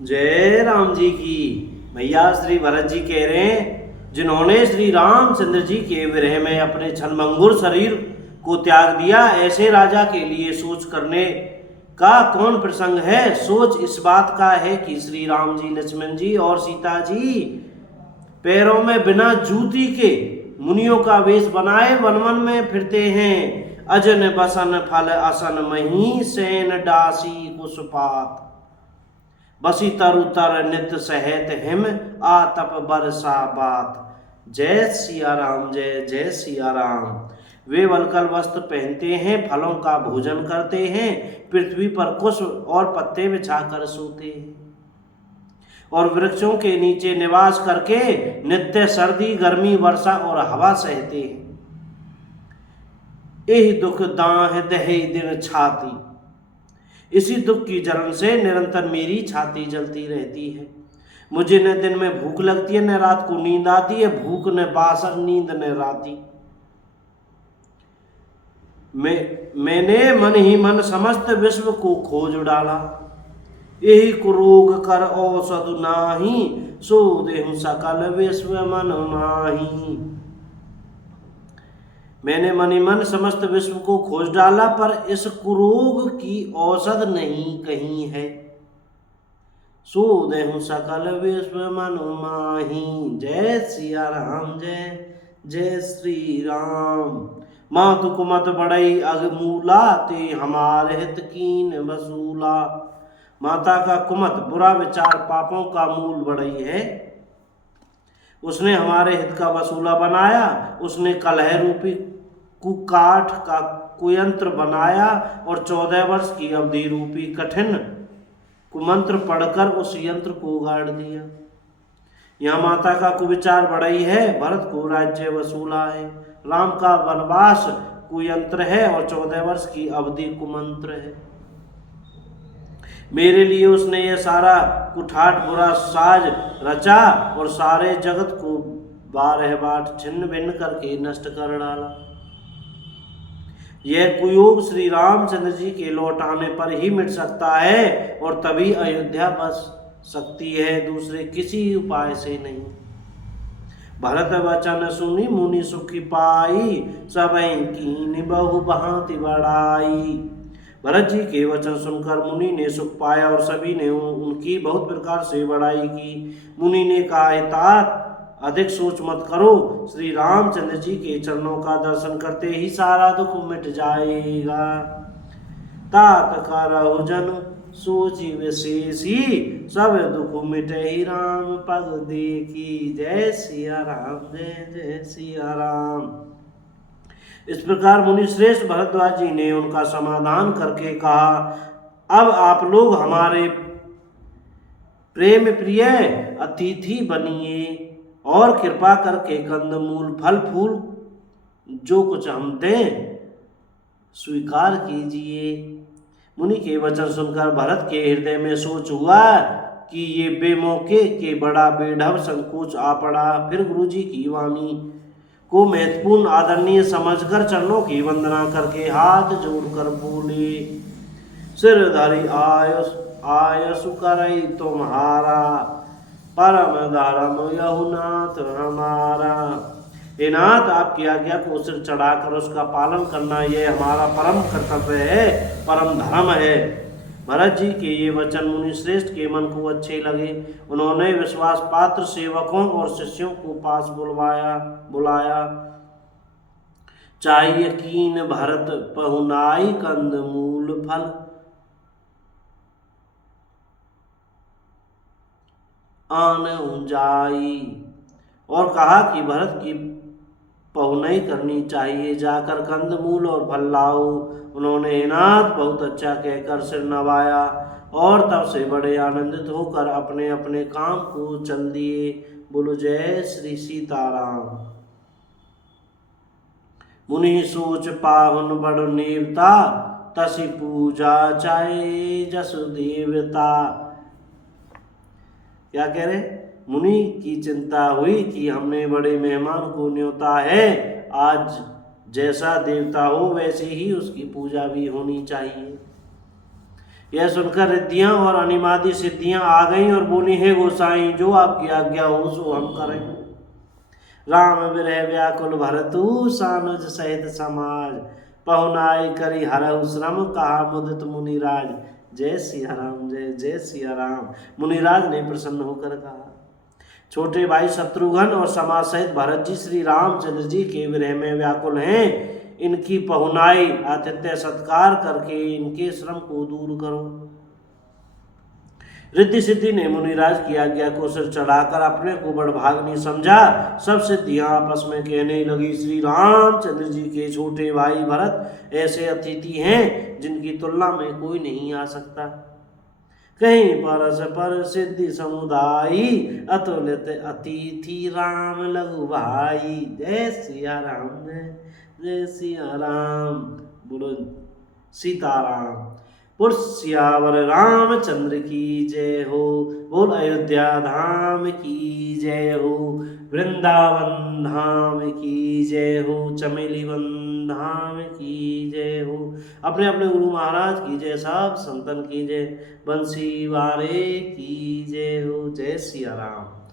जय राम जी की। भैया श्री भरत जी कह रहे हैं, जिन्होंने श्री रामचंद्र जी के विरह में अपने छलमंगुर शरीर को त्याग दिया, ऐसे राजा के लिए सोच करने का कौन प्रसंग है। सोच इस बात का है कि श्री राम जी, लक्ष्मण जी और सीता जी पैरों में बिना जूती के मुनियों का वेश बनाए वन वन में फिरते हैं। अजन बसन फल असन मही सेन डासी कुसपात, बसी तरु तर नित सहेत हिम आतप बरसा बात। जय सिया राम, जय जय सिया राम। वे वलकल वस्त्र पहनते हैं, फलों का भोजन करते हैं, पृथ्वी पर कुश और पत्ते बिछाकर सोते हैं और वृक्षों के नीचे निवास करके नित्य सर्दी गर्मी वर्षा और हवा सहते हैं। यही दुख दाह दहे दिन छाती, इसी दुख की जलन से निरंतर मेरी छाती जलती रहती है। मुझे न दिन में भूख लगती है, न रात को नींद आती है। भूख न बासर, नींद न राती। मैंने मन ही मन समस्त विश्व को खोज डाला, यही कुरोग कर औषध नाही, सो देहु सकल विश्व मन माही। मैंने मन ही मन समस्त विश्व को खोज डाला, पर इस कुरोग की औषध नहीं कहीं है, सो देहु सकल विश्व मन माही। जय सिया राम, जय जय श्री राम। मातु कुमत बड़ई अगमूला, ते हमारे हित कीन वसूला। माता का कुमत बुरा विचार पापों का मूल बड़ई है, उसने हमारे हित का वसूला बनाया। उसने कलह रूपी कुकाठ का कुयंत्र बनाया और 14 वर्ष की अवधि रूपी कठिन कुमंत्र पढ़कर उस यंत्र को उगाड़ दिया। यह माता का कुविचार बड़ई है, भरत को राज्य वसूला है। राम का वनवास कुयंत्र है और 14 वर्ष की अवधि कुमंत्र है। मेरे लिए उसने यह सारा कुठाट बुरा साज रचा और सारे जगत को 12 बाट छिन्न भिन्न करके नष्ट कर डाला। यह कुयोग श्री रामचंद्र जी के लौट आने पर ही मिट सकता है और तभी अयोध्या बस सकती है, दूसरे किसी उपाय से नहीं। भरत वचन सुनी मुनि सुखी पाई, सबई कीन बहु भांति बड़ाई। भरत जी के वचन सुनकर मुनि ने सुख पाया और सभी ने उनकी बहुत प्रकार से बड़ाई की। मुनि ने कहा, तात अधिक सोच मत करो, श्री रामचंद्र जी के चरणों का दर्शन करते ही सारा दुख मिट जाएगा। तात करहु जन सोची विशेषी, सब दुख मिटे ही राम पग देखी। जय सिया राम, जय जय सिया राम। इस प्रकार मुनि श्रेष्ठ भरद्वाज जी ने उनका समाधान करके कहा, अब आप लोग हमारे प्रेम प्रिय अतिथि बनिए और कृपा करके कंदमूल फल फूल जो कुछ हम दें स्वीकार कीजिए। मुनि के वचन सुनकर भरत के हृदय में सोच हुआ कि ये बेमौके के बड़ा बेढब संकोच आ पड़ा। फिर गुरुजी की वाणी को महत्वपूर्ण आदरणीय समझकर चरणों की वंदना करके हाथ जोड़कर बोले, सिर धरि आयसु करई तुम्हारा, परम धर्म यहु नाथ हमारा। हे नाथ, आपकी आज्ञा को सिर चढ़ाकर उसका पालन करना यह हमारा परम कर्तव्य है, परम धर्म है। भरत जी के ये वचन मुनि श्रेष्ठ के मन को अच्छे लगे। उन्होंने विश्वास पात्र सेवकों और शिष्यों को पास बुलाया। चाहिए कीन भरत पहुनाई कंद मूल फल, आन जाई। और कहा कि भरत की पहुनाई करनी चाहिए, जाकर कंदमूल और फल लाओ। उन्होंने नाथ बहुत अच्छा कहकर सिर नवाया और तब से बड़े आनंदित होकर अपने अपने काम को चल दिए। बोलो जय श्री सीताराम। मुनि सोच पावन बड़ नेवता, तसी पूजा चाहे जसु देवता। क्या कह रहे? मुनि की चिंता हुई कि हमने बड़े मेहमान को न्योता है, आज जैसा देवता हो वैसे ही उसकी पूजा भी होनी चाहिए। यह सुनकर रिद्धियां और अनिमादी सिद्धियां आ गईं और बोली, हे गोसाई, जो आपकी आज्ञा हो सो हम करें। राम विरह व्याकुल भरतु सानुज सहित समाज, पहुनाई करी हरहु श्रम, कहा मुदित मुनिराज। जय सिया राम, जय जय सिया राम। मुनिराज ने प्रसन्न होकर कहा, छोटे भाई शत्रुघ्न और समाज सहित भरत जी श्री रामचंद्र जी के विरह में व्याकुल हैं। इनकी पहुनाई आतिथ्य सत्कार करके इनके श्रम को दूर करो। रिद्धि सिद्धि ने मुनिराज की आज्ञा को सिर चढ़ाकर अपने को बड़भाग्नि समझा। सब सिद्धियां आपस में कहने लगी, श्री रामचंद्र जी के छोटे भाई भरत ऐसे अतिथि हैं जिनकी तुलना में कोई नहीं आ सकता। कहीं परस पर सिद्धि समुदायी, अतुलित अतिथि राम लघु भाई। जय सिया राम, जय जय सिया राम। बोलो सीताराम। पुरस्यावर रामचंद्र की जय हो। बोल अयोध्या धाम की जय हो। वृंदावन धाम की जय हो। चमेली वन धाम की जय हो। अपने अपने गुरु महाराज की जय, सब संतन की जय, बंसी वारे की जय हो। जय सिया राम।